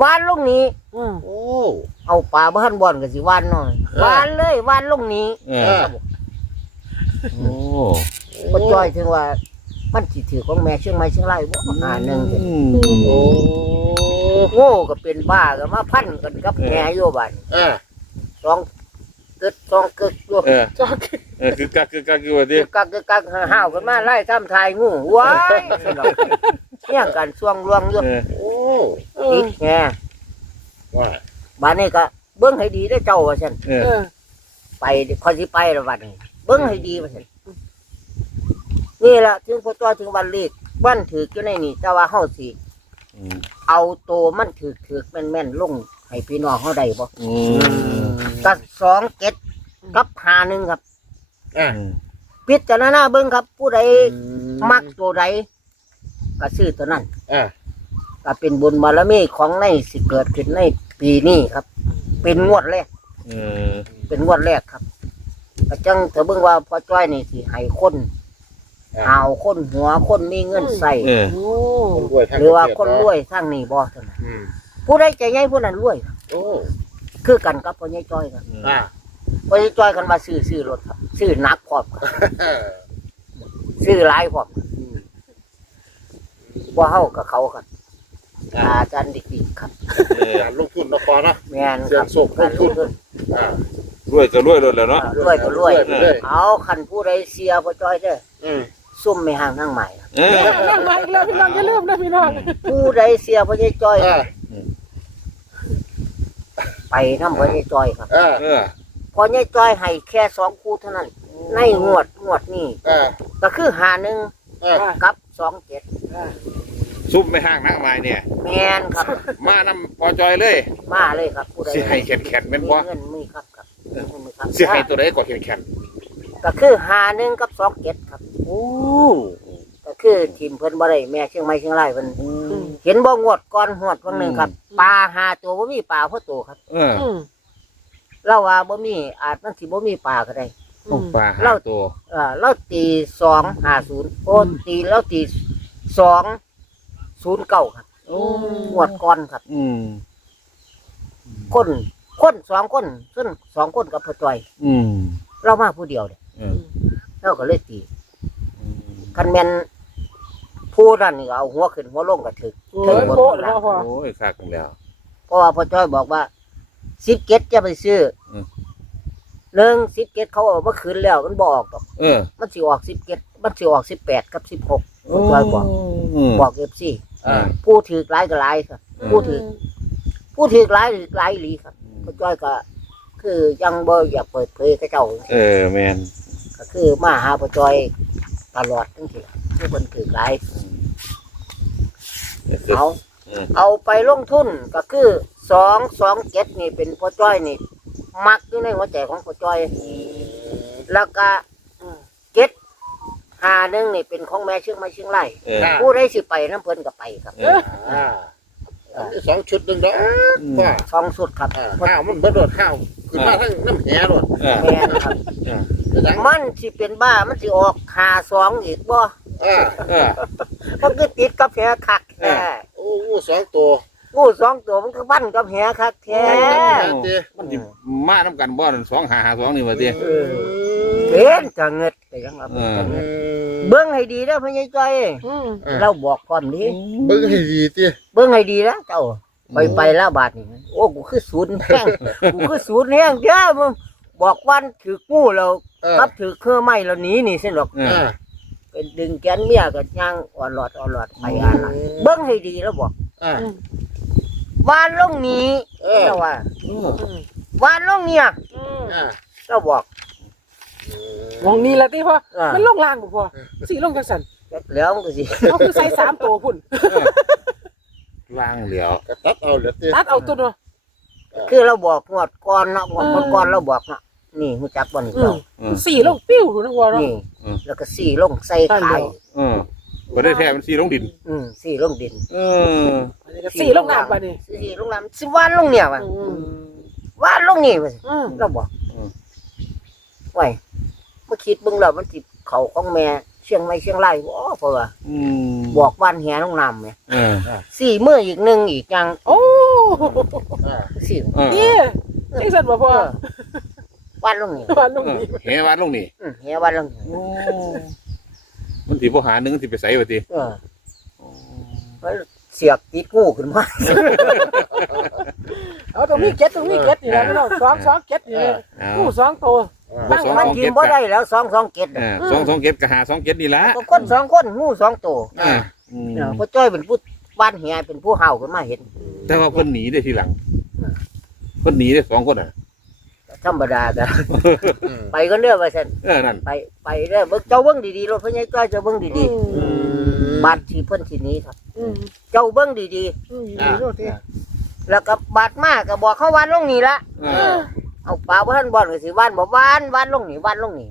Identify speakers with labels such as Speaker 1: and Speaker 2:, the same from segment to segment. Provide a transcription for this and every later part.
Speaker 1: วานลงนี้
Speaker 2: โอ้
Speaker 1: เอาปลาบ้านบ่อนก็สิวานหน่อยวานเลยวานลงนี้
Speaker 3: โอ้
Speaker 1: ก็จ้อยถึงว่ามันสิถือของแม่เชียงใหม่เชียงรายบ่หาหนึ่ง
Speaker 2: โอ้
Speaker 1: โง่ก็เป็นบ้าก็มาพันกันกับแม่อยู่บ้านสองเกิดอยู่
Speaker 3: คือกักอยู่ว่าดิ
Speaker 1: กักห้าวกันมาไล่ทำทายงูว้ายเนี่ยกันช่วงรวงอยู่
Speaker 2: โอ้
Speaker 1: ติดแง่
Speaker 2: ว่า
Speaker 1: บ้านนี้ก็เบิ้งให้ดีได้เจ้าว่าฉันไปคอยสิไปแล้วบ้านนี้เบิ้งให้ดีว่าฉันนี่แหละถึงพอตัวถึงวันเลขวันถืออยู่ในนี่แต่ว่าเฮาสิเอาโตมันถือแม่นลงให้พี่น้องเฮาได้บ่กับ27กับ51ครับพิจารณาเบิ่งครับผู้ใดมักตัวใดก็ซื้อตัวนั้นก็เป็นบุญบารมีของในสิเกิดขึ้นในปีนี้ครับเป็นงวดแรกเป็นงวดแรกครับก็จังเถอะเบิ่งว่าพอจ้อยนี่สิให้คนเอาคนหัวคนมีเงินใส่หรือว่าคนรวยทางนี้บ่เท่านั้นผู้ใดใจใหญ่ผู้นั้นรวยครับคือกันกับพ่อใหญ่จ้อยครับพ่อใหญ่จ้อยกันมาซื้อรถครับซื้อนักพร้อมครับซื้อหลายพร้อมบ่เฮากับเขาครับอาจารย์ดิกๆครับ
Speaker 2: การลงทุนนครนะ
Speaker 1: แม่นครับ
Speaker 2: ส่งลงทุน
Speaker 3: รวยก็รวยรถแล้วเนาะ
Speaker 1: รวยก็รวยเอาคันผู้ใดเสียพ่อจ้อยเด้อซุ่มไม่ห่างนั่งใหม่
Speaker 4: นั่งใหม่อีกแล้วพี่น้องอย่าลืมนะพี่น้อง
Speaker 1: ผู้ใดเสียพ่อใหญ่จ้อยไปน้ำพ่อใหญ่จ้อยครับพ่อใหญ่จ้อยให้แค่2คู่เท่านั้นในงวดนี้ก็คือ51กับ27
Speaker 3: ซุปไม่ห่างนักไม้เนี่ย
Speaker 1: แม่นครับ
Speaker 3: มานำพอจอยเลย
Speaker 1: มาเลยครับผู้ใด
Speaker 3: สิให้แข็งๆแม่นบ่
Speaker 1: มีครับ
Speaker 3: สิให้ตัวใดก็แข็ง
Speaker 1: ก็คือ51กับ27ครับโอ้ก็คือทีมเพิ่นบ่ได้แม่เชียงใหม่เชียงรายเพิ่นเห็นบ่งวดก่อนงวดวันนึงครับปลา5ตัวบ่มีปลาพอตัวครับเราว่าบ่มีอาจมันสิบ่มีปลาก็ได้
Speaker 3: ปลา5ตัว
Speaker 1: เราตี250โอ้ตีแล้วตี209ครับงวดก่อนครับคน2คนซึ่ง2คนกับพ่อจ้อยเรามาผู้เดียวเนี่ยเราก็เลยตีคันแม่นผู้นั้นนี่เอาหัวขึ้นหัวลงก็ถึก
Speaker 3: โอ้ยคักแล้ว
Speaker 1: เพราะว่าพ่อจ้อยบอกว่า17จะไปซื้อ17เขาเอามาคืนแล้วมันบ่ออกดอกมันสิออก17มันสิออก18กับ16พ่อจ้อยบอก FC ผู้ถือหลายก็หลายครับผู้ถือหลายหลีครับพ่อจ้อยก็คือยังบ่อยากเปิดเผยกับเจ้า
Speaker 3: แม่น
Speaker 1: ก็คือมาหาพ่อจ้อยตลอดทั้งที่ผู้เพิ่นถือหลายเอาไปลงทุนก็คือ227นี่เป็นพ่อจ้อยนี่มักอยู่ในหัวใจของพ่อจ้อยแล้วก็751นี่เป็นของแม่เชียงใหม่เชียงรายผู้ใดสิไปน้ำเพิ่นก็ไปครับ
Speaker 2: 2ชุดนึงเด้อว่า
Speaker 1: 2ชุดครับ
Speaker 2: ข้าวมันเบิดรถข้าวขึ้นมาทั้งน้ำแหรถ
Speaker 1: แม่นครับมันสิเป็นบ้ามันสิออก52อีกบ่มันก็ติดกับแหคักแท้
Speaker 2: โอ้2ตัว
Speaker 1: งู2ตัวมันก็บั้นกับแหคักแท้
Speaker 3: มันสิมานํกันบ่2552นี่ว่าติ
Speaker 1: เป็นจะเงิดแต่ยังว่าจะเงิดเบิ่งให้ดีเด้อพ่อใหญ่จ้อยเราบอกพร้อมนี้
Speaker 2: เบิ่งให้ดีติ
Speaker 1: เบิ่งให้ดีนะเจ้าไปแล้วบาดนี้โอ้กูคือศูนย์แห้งกูคือศูนย์แห้งเด้อมึงบอกวันถือกู้แล้วครับถือเครื่องไม้แล้วหนีนี่ซั่นดอกเป็นดึงแกนเมียก็ย่างอ่อนหลอดไปอะไรเบิ่งให้ดีแล้วบอกวานลงนี้แล้วว่าวานลงเนี่ยก็บอก
Speaker 4: มองนี่แหละที่พ่อมันลงล่างพ่อสีลงจังสัน
Speaker 1: แล้วมันก็สิ
Speaker 4: เขาคือใส่3ตัวพุ่น
Speaker 3: ล่างเหลียว
Speaker 2: ตัดเอาเหลือ
Speaker 4: ตัดเอาตัวเนาะ
Speaker 1: คือเราบอกงวดก่อนเนาะงวดก่อนเราบอกเนาะนี่รู้จักบ่นี่เจ้า
Speaker 4: สีลงปิ้วนะพ่อเนาะ
Speaker 1: นี่แล้วก็สีลงใส่ไข่
Speaker 3: บ่ได้แท้มันสีลงดิน
Speaker 1: สีลงดิน
Speaker 4: สีลงน้ำป่ะนี่
Speaker 1: สีลงน้ำสิวานลงเนี่ยว่ะวานลงนี่ว่ะเราบอกไว้มาคิดเบิ่งแล้วมันสิเขาของแม่เชีชียงใหม่เชียงรายบ่เพราะว่า
Speaker 3: อืม
Speaker 1: บอกบ้านแหลงน้ำเนี่ย
Speaker 3: เออ
Speaker 1: สี่มื้ออีกหนึ่งอีกอย่าง
Speaker 4: โอ้
Speaker 1: สี่
Speaker 3: เออ
Speaker 4: นี่จังซั่นบ่พ่อ
Speaker 1: วันลงนี่
Speaker 4: บ้านลุงนี่
Speaker 3: เฮวัดลงนี่
Speaker 1: แหวันลงนี่
Speaker 3: โอ้มันสิบ่หาหนึงสิไปใส่ว่าติ
Speaker 1: มันเสียกติดงูขึ้นมา
Speaker 4: เอาตรงนี้เก็ตตรงนี้เก็ตนี่แหละพี่น้อง2 เก็ตนี่
Speaker 3: เอา
Speaker 4: งู2ตัว
Speaker 1: มันมันกินบ่ได้แล้ว2 เกต
Speaker 3: 2 เก็ดก็หา2 เก็ดนี่ล่ะ
Speaker 1: ก็คน2 คนงู2ตัว
Speaker 3: อืม
Speaker 1: พ่อจ้อยเป็นผู้บ้านแหเป็นผู้เห่าขึ้นมาเห็น
Speaker 3: แต่ว่าเพิ่นหนีได้ทีหลังเพิ่นหนีได้2คนอ่ะ
Speaker 1: ธรรมดาจ้ะไปก็เด้อว่าซั่น
Speaker 3: นั่น
Speaker 1: ไปเด้อเบิ่งเจ้าเบิ่งดีๆรถพ่อใหญ่จ้อยเจ้าเบิ่งดีๆบ้านที่เพิ่นสิหนี้ครับ เจ้าเบิ่งดี
Speaker 4: ดีโลดติ
Speaker 1: ๆแล้วก็บาดมาก็บอกเขาวันลงนี่ละ เอาปลาบ่ทันบ่อนก็สิว่านบ่ว่านลงนี่ว่านลงนี่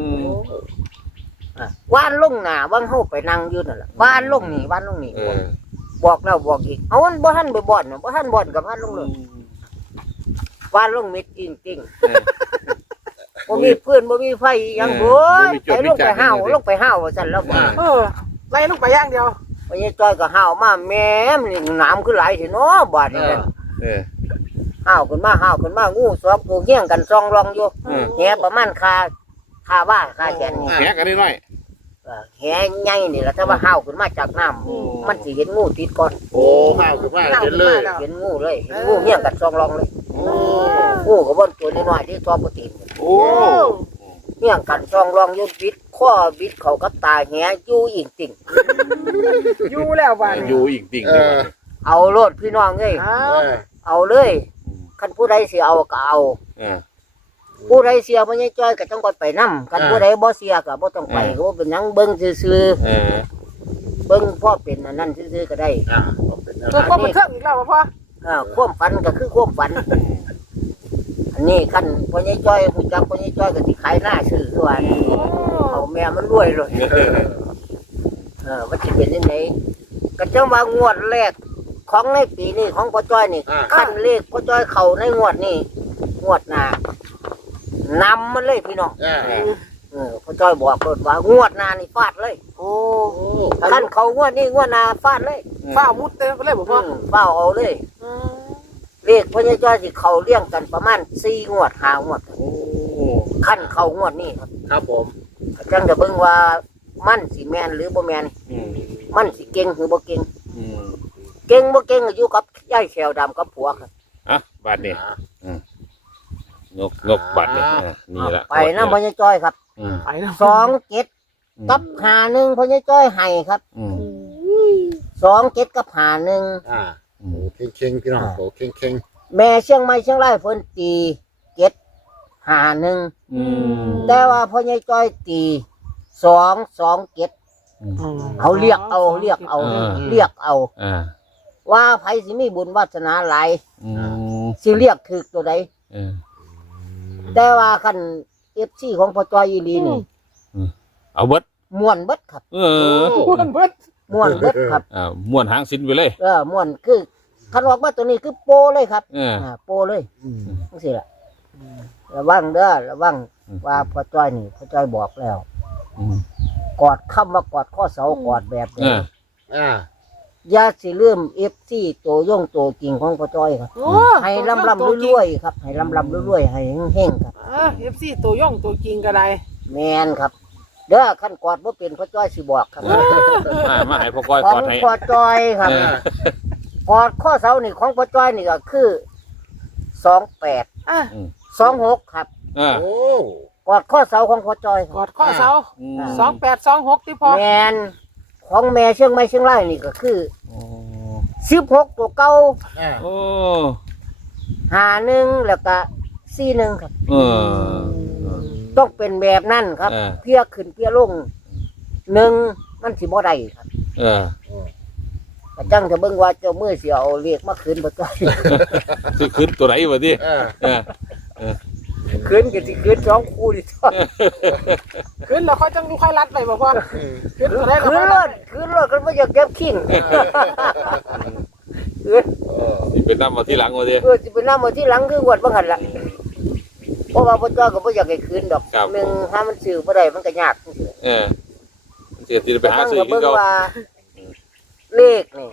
Speaker 1: ว่านลงหน้าว่างเฮาไปนั่งอยู่นั่นล่ะว่านลงนี่ว่านลงนี่บอกแล้วบอกอีกเอามันบ่ทันไปบ่อนน่ะบ่ทันบ่อนกับว่านลงเลยว่านลงเม็ดจริงๆบ่มีพื้นบ่มีไฟอีหยังโอ้ยไปลงไปห้าวว่าซั่นแล้วว่า
Speaker 4: ไล่ลงไปอย่างเดียว
Speaker 1: พ่อใหญ่จ้อยก็ห้าวมาแม่มันนี่น้ำคือหลายสิเนาะบาดนี้ห้าวขึ้นมางูสอบตัวเฮี้ยงกันซองรองอยู่แหประมาณคาว่าคาแขนนี่
Speaker 3: แหกันได้น้อย
Speaker 1: แหใหญ่นี่แหละถ้าว่าห้าวขึ้นมาจากน้ำมันสิเห็นงูติดก่อน
Speaker 2: โอ้ข้าวคือว่าเห็นเลย
Speaker 1: เห็นงูเลยเห็นงูเฮี้ยงกันซองรองเลย
Speaker 2: โอ้
Speaker 1: งูก็บ่ตัวน้อยๆที่ตัวบ่ติด
Speaker 3: โอ้
Speaker 1: เฮี้ยงกันซองรองอยู่บิดข้อบิดเข้ากับตาแหอยู่อีกติ่ง
Speaker 4: อยู่แล้วบ้าน
Speaker 3: อยู่อีกติ่ง
Speaker 1: เอาโลดพี่น้องเอ้ย เอาเลยคันผู้ใดสิเอาก็เอา ผู้ใดเสียพ่อใหญ่จ้อยก็ต้องไปนำคันผู้ใดบ่เสียก็บ่ต้องไปก็บ่เป็นหยังเบิ่งซื่อๆเบิ่งพ่อเป็นอันนั้นซื่อๆก็ได้
Speaker 4: ตัวก็มันเครื่องอีกแล้วพ่อ
Speaker 1: ความฝันก็คือความฝัน อันนี้คันพ่อใหญ่จ้อยฮู้จักพ่อใหญ่จ้อยก็สิขายหน้าซื้อคือว่าเอาแม่มันรวยเลยมันสิเป็นจังไดก็จังว่างวดแรกของในปีนี้ของพ่อจ้อยนี่คันเลขพ่อจ้อยเข้าในงวดนี้งวดหน้านำมันเลยพี่น้องพ่อจ้อยบอกเลยว่างวดหน้านี่ฟาดเลย
Speaker 4: โอ้
Speaker 1: ขั้นเขางวดนี้งวดหน้าฟาดเลย
Speaker 4: ฟ้ามุดเต็มไปเลยพ่อ
Speaker 1: เฝ้าเอาเลยเลขพ่อใหญ่จ้อยสิเขาเลี้ยงกันประมาณ4 งวด5 งวดขั้นเขางวดนี้ครับ
Speaker 2: ครับผม
Speaker 1: จังจะเบิ่งว่ามันสิแมนหรือบ่แมนมันสิเก่งหรือบ่เก่งเก่งบ่เก่งก็อยู่กับยายแขวดำกับผัวครับ
Speaker 3: บาทนี่งกบาทนี่นี่ละ
Speaker 1: ไปนำพ่อใหญ่จ้อยครับ
Speaker 4: ไปนะ
Speaker 1: 27กับ51พ่อใหญ่จ้อยให้ครับ27กับ51
Speaker 2: โอ้เข่งพี่น้องโอ้เข่ง
Speaker 1: แม่เชียงใหม่เชียงรายเพิ่นตี751แต่ว่าพ่อใหญ่จ้อยตี227เอาเรียกเอาว่าไผสิมีบุญวาสนาหลายสิเรียกถูกตัวใดแต่ว่าคัน FC ของพ่อจ้อยอีหลีนี่
Speaker 3: เอาเบิด
Speaker 1: ม่วนเบิดครับ
Speaker 4: พูดเบิด
Speaker 1: ม่วนเบิดครับ
Speaker 3: ม้วนหางสินไปเลย
Speaker 1: ม่วนคือคันออกมาตัวนี้คือโปเลยครับโปเลยจังซี่ล่ะระวังเด้อระวังว่าพ่อจ้อยนี่พ่อจ้อยบอกแล้ว กอดคำว่ากอดข้อเสากอดแบบนี้อย่าสิลืม FC ตัวย่งตัวจริงของพ่อจ้อยครับให้ลำรวยๆครับให้ลำรวยๆให้เฮงๆครับ
Speaker 4: FC ตัวย่องตัวจริงก็ได้
Speaker 1: แมนครับเด้อขั้นกอดบ่เป็นพ่อจ้อยสิบอกครับ
Speaker 3: มาให้พ่อก้อย
Speaker 1: ข
Speaker 3: ก
Speaker 1: อ
Speaker 3: อง ดให้
Speaker 1: พ่อจ้อยครับกอดข้อเสานี่ของพ่อจ้อยนี่ก็คือ28 26ครับ
Speaker 2: โอ้
Speaker 1: กอดข้อเสาของพ่อจ้อย
Speaker 4: กอดข้อเสา2826ที่พ่อ
Speaker 1: แมนของแม่เชียงใหม่เชียงรายนี่ก็คือ16ตัวเก่า
Speaker 3: โอ้
Speaker 1: 51แล้วก็41ครับต้องเป็นแบบนั้นครับเพียขึ้นเพียลง1มันสิบ่ได้ครับก็จังจะเบิ่งว่าเจ้ามือสิเอาเลขมาคืนบ่จ้อย
Speaker 3: คือขึ้นตัวไหนวะที่
Speaker 1: คืนก็สิคืน2คู่ดิจ้อย
Speaker 4: ขึ้นแล้วเขาจังดูค่อยรัดไปบ่พ่อขึ้นก็ได้
Speaker 1: คืนรถกันบ่อยากเก็บขิงคืน
Speaker 3: เป็นน้ำมาที่หลังวะที่
Speaker 1: สิไปนำเอาที่หลังคือหวดบ่หั่นล่ะเพราะว่าพ่อจ้อยก็บ่อยากให้คืนดอกหนึ่งถ้ามันซื้อบ่ได้มันก็ยาก
Speaker 3: เสียทีไปหาซื้อ
Speaker 1: เบิ่ง
Speaker 3: เขา
Speaker 1: ว่าเลขนี่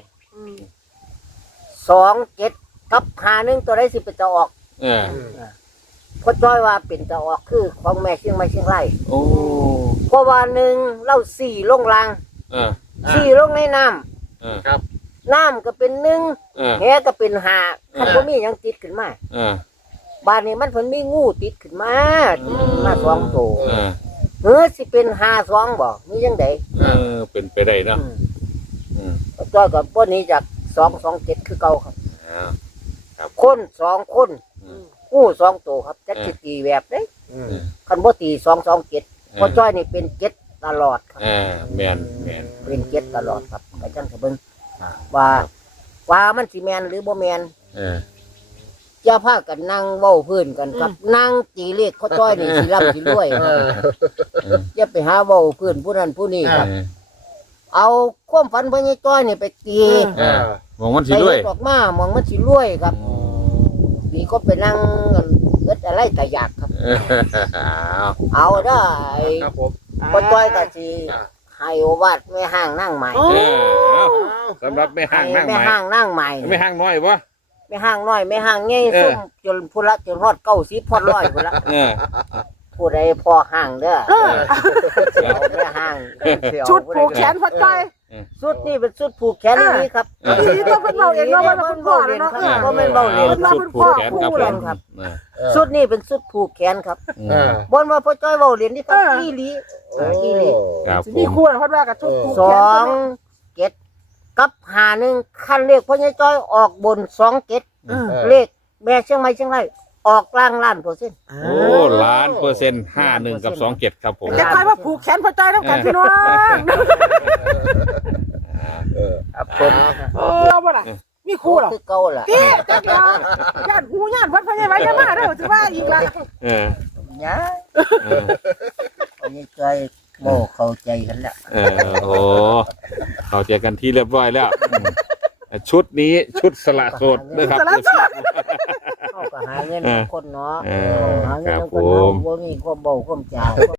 Speaker 1: 27กับ51ตัวใดสิเป็นจะออก พ่อจ้อยว่าเป็นจะออกคือของแม่เชียงใหม่เชียงราย
Speaker 3: โอ้
Speaker 1: เพราะว่าหนึ่งเล่าสี่ลงล่าง สี่ลงในน้ำ
Speaker 2: ครับ
Speaker 1: น้ำก็เป็นหนึ่งแหก็เป็นห้าคันบ่มีหยังติดขึ้นมาบ้านนี้มันเพิ่นมีงูติดขึ้นมาสองตัวสิเป็น52บ่มีจังได๋
Speaker 3: เป็นไปได้เนาะ
Speaker 1: พ่อจ้อยก็บ่หนี้จาก227คือเก่าครับคน2คนงู2ตัวครับจักสิตีแบบเด้คันบ่ตี227พ่อจ้อยนี่เป็น7ตลอดครับ
Speaker 3: แม่น
Speaker 1: เป็น7ตลอดครับก็จังก็เบิ่งว่ามันสิแม่นหรือบ่แม่นอย่าพากันนั่งเว้าพื้นกันครับนั่งตีเลขพ่อจ้อยนี่สิร่ำสิรวยอย่าไปหาเว้าพื้นผู้นั้นผู้นี้ครับเอาความฝันพ่อใหญ่จ้อยนี่ไปตี
Speaker 3: มองมันสิด้วย
Speaker 1: ออกมามองมันสิรวยครับนี่ก็ไปนั่งเกิดอะไรก็อยากครับเอาได้
Speaker 2: ครับผม
Speaker 1: พ่อจ้อยก็สิให้โอวาทแม่ห้างนั่งใหม่
Speaker 3: สำหรับไม่ห่างนั่ง
Speaker 1: แม่
Speaker 3: ใหม่
Speaker 1: ห้างนั่งใหม่
Speaker 3: ไม่ห่างน้อยปะ
Speaker 1: แม่ห้างน้อยแม่ห้างใหญ่ซุ่มจนพุ่นละจนฮอด90พอดร้อยพุ่นละผู้ใดพอห้างเด้อเสียวแม่ห้าง
Speaker 4: ชุดผูกแขนพ่อจ้อย
Speaker 1: ชุดนี่เป็นชุดผูกแขนนี่ครับ
Speaker 4: ทีต้องเป็นเราเองเนาะว่าเป็นพ่อเนาะ
Speaker 1: บ่แม่นเบาเล่น
Speaker 3: สุดผูกแขนครับผม
Speaker 1: ชุดนี่เป็นชุดผูกแขนครับบ่นว่าพ่อจ้อยเว้าเล่นนี่ครับอีหลีอีหลี
Speaker 3: ครับผ
Speaker 4: มี
Speaker 3: ม
Speaker 4: คู่นะพ่อว่ากับชุดผูก
Speaker 1: ส
Speaker 4: แข
Speaker 1: อน งเจ็ดกับ51คันเลขพ่อใหญ่จ้อยออกบน27เลขแม่เชียงใหม่เชียงรายออกกลางล้านเปอร์เซ็นต์
Speaker 3: โอ้1,000,000 51 กับ 27ครับผม
Speaker 4: จะคอยว่าผูกแขนพ่อจ้อยต้องกันพี่น้อง
Speaker 1: ครับผม
Speaker 4: เราบ่ล่ะมีคู่หรอ
Speaker 1: คือเก่าล่ะ
Speaker 4: เตี้ยจักรญาติหูญาติวัดพญาไว้ยังมาเด้อถือว่าอีกละ
Speaker 1: ยะพ่อใหญ่จ้อยบ่เข้าใจกันแล้ว
Speaker 3: โอ้เข้าใจกันที่เรียบร้อยแล้วชุดนี้ชุดสละโสดนะครับ
Speaker 1: เขาก็หาเงินคนเนาะหาเงิน
Speaker 3: ครับ
Speaker 1: คน
Speaker 3: ผ
Speaker 1: เนาะ
Speaker 3: ม
Speaker 1: บ่มีความเบาความจา